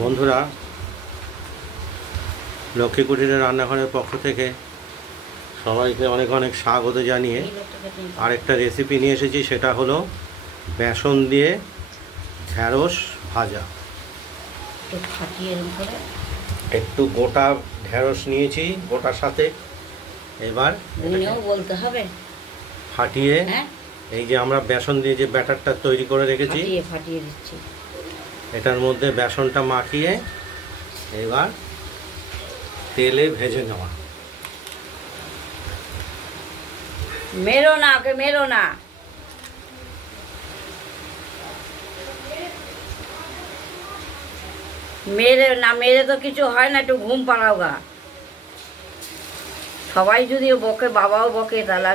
বন্ধুরা, লক্ষ্মী কুটিরের রান্নাঘরের পক্ষ থেকে সবাইকে অনেক অনেক স্বাগত জানিয়ে আরেকটা রেসিপি নিয়ে এসেছি। সেটা হলো বেসন দিয়ে ঢ্যাঁড়স ভাজা। একটু গোটা ঢ্যাঁড়স নিয়েছি, গোটার সাথে এবার বলতে হবে ফাটিয়ে, এই যে আমরা বেসন দিয়ে যে ব্যাটারটা তৈরি করে রেখেছি ফাটিয়ে দিচ্ছি, এটার মধ্যে বেসনটা মাখিয়ে এবার তেলে ভেজে নেওয়া। মেরো না, ওকে মেরো না। মেরে না, মেরে তো কিছু হয় না, একটু ঘুম পাড়াও গা। সবাই যদি বকে, বাবাও বকে, তাহলে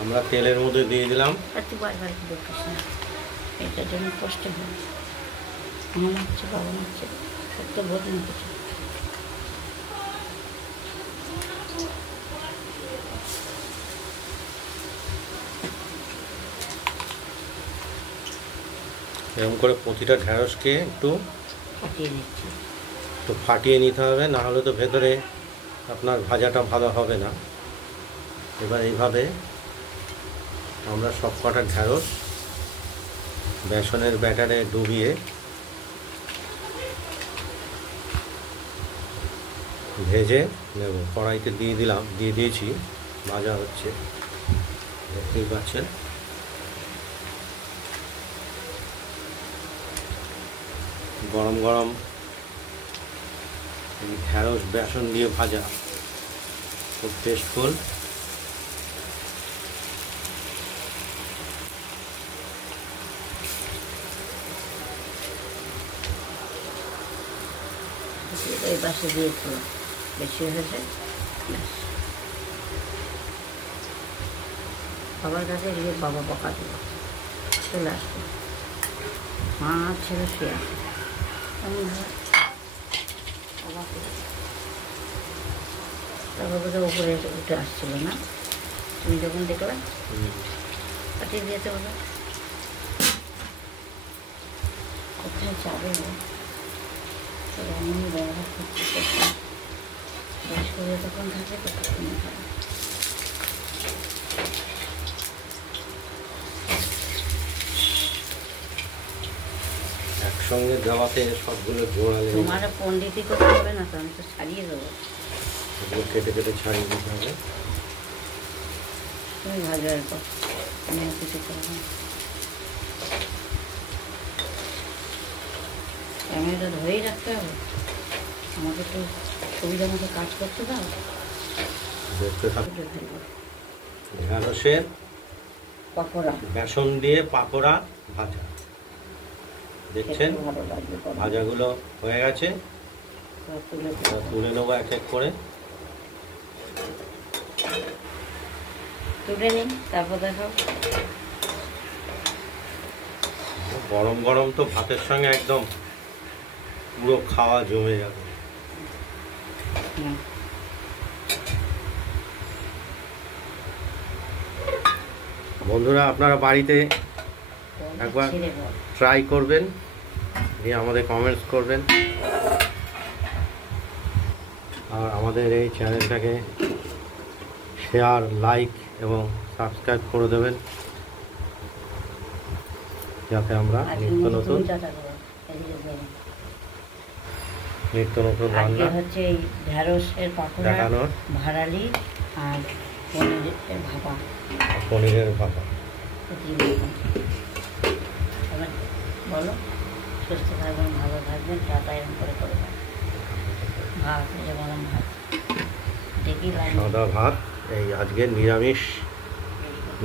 আমরা তেলের মধ্যে দিয়ে দিলাম। তুই বারবার বকিস না, এটার জন্য কষ্ট হয়। আমার হচ্ছে, বাবা হচ্ছে, সত্য বোধ না কিছু। এরকম করে প্রতিটা ঢ্যাঁড়সকে একটু ফাটিয়ে নিচ্ছি, একটু ফাটিয়ে নিতে হবে, না হলে তো ভেতরে আপনার ভাজাটা ভালো হবে না। এবার এইভাবে আমরা সব কটা ঢ্যাঁড়স বেসনের ব্যাটারে ডুবিয়ে ভেজে নেব। কড়াইতে দিয়ে দিয়েছি, ভাজা হচ্ছে, দেখতেই পাচ্ছেন। গরম গরম ঢ্যাঁড়স বেসন দিয়ে ভাজা খুব টেস্টফুল। এই পাশে দিয়েছি, বেশি হয়েছে। বাবার কাছে গিয়ে বাবা বকা দিল, চলে আসবে। মা ছেলে শুয়ে আসে, এমন হয়। তারপর বোধহয় উপরে উঠে আসছিল না, তুমি যখন দেখলে পাঠিয়ে দিয়েছে বলো। কোথায় যাবে এমন ব্যবহার করছে, শরীরে তখন থাকে, ততক্ষণ থাকে। একসঙ্গে দেওয়াতে সবগুলো জোড়ালে তোমার পণ্ডিতই করতে হবে না তো, আমি তো ছাড়িয়ে দেবো। এগুলো কেটে কেটে ছাড়িয়ে দিতে হবে। তুমি ভালো এরপর, আমি আর কিছু করবো না। ক্যামেরাটা ধরেই রাখতে হবে, আমাকে তো সুবিধা মতো কাজ করতে দাও। দেখতে থাকবে ঢ্যাঁড়সের পাকোড়া, বেসন দিয়ে পাকোড়া ভাজা। দেখছেন ভাজাগুলো হয়ে গেছে, তুলে নেবো এক এক করে। তুলে নিন, তারপর দেখাও। গরম গরম তো ভাতের সঙ্গে একদম পুরো খাওয়া জমে যাবে। বন্ধুরা, আপনারা বাড়িতে একবার ট্রাই করবেন, দিয়ে আমাদের কমেন্টস করবেন, আর আমাদের এই চ্যানেলটাকে শেয়ার, লাইক এবং সাবস্ক্রাইব করে দেবেন, যাতে আমরা নিত্য নতুন রান্না হচ্ছে এই ঢ্যাঁড়সের পাকোড়া, ভাড়ালি আর পনিরের ভাপা। বলো, সুস্থ থাকবেন, ভালো থাকবেন, টাটা। এরকম করে করবেন। ভাত, গরম ভাত, দেখি সাদা ভাত, এই আজকের নিরামিষ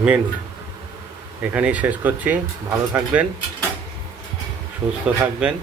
মেনু। এখানেই শেষ করছি। ভালো থাকবেন, সুস্থ থাকবেন।